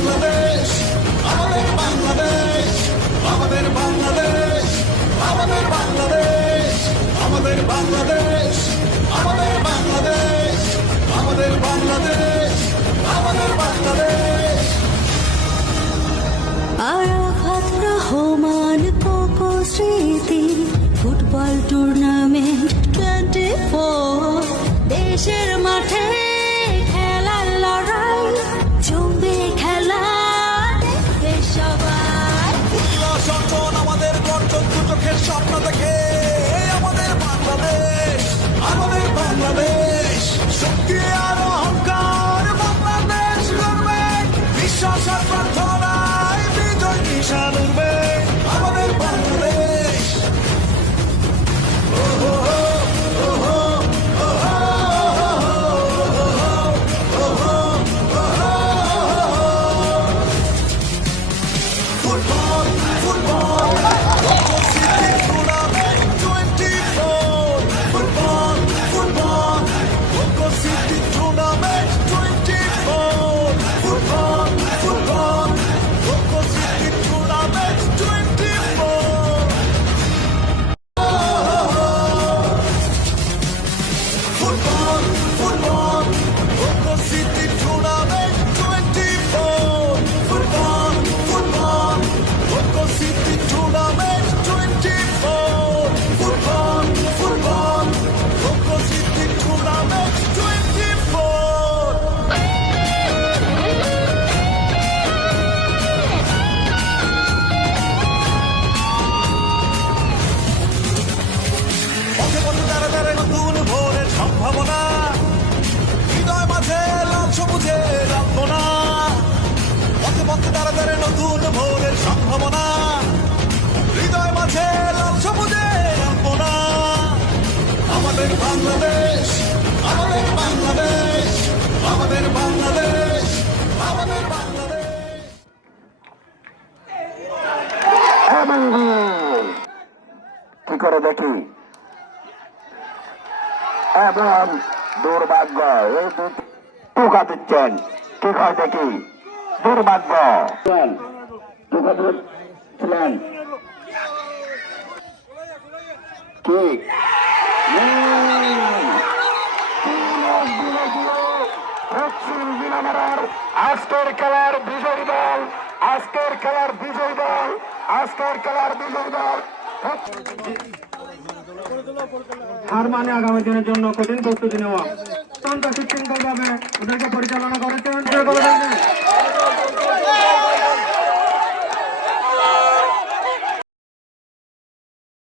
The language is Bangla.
বাংলাদেশ, আমাদের বাংলাদেশ আমাদের বাংলাদেশ আমাদের বাংলাদেশ আমাদের বাংলাদেশ আমাদের বাংলাদেশ আমাদের বাংলাদেশ আমাদের বাংলাদেশ। আরাফাত রহমান স্মৃতি, ফুটবল টুর্নামেন্ট টোয়েন্টি ফোর দেশের দাঁড়ে দাঁড়ে নতুন ভোরের সম্ভাবনা। হৃদয় মাঝে লাল সবুজে লালপনা আমাদের বাংলাদেশ আমাদের বাংলাদেশ আমাদের বাংলাদেশ, আমাদের কি করে দেখি? এবং দুর্ভাগ্য দিচ্ছেন। কি হয় দেখি? দুর্ভাগ্য। ঠিক। আজকের খেলার বিজয়ী দল আজকের খেলার বিজয়ী দল আজকের খেলার বিজয়ী দল। হার মানে আগামী দিনের জন্য কঠিন প্রস্তুতি নেওয়া। অত্যন্ত সুশৃঙ্খলভাবে ওদেরকে পরিচালনা করেছেন।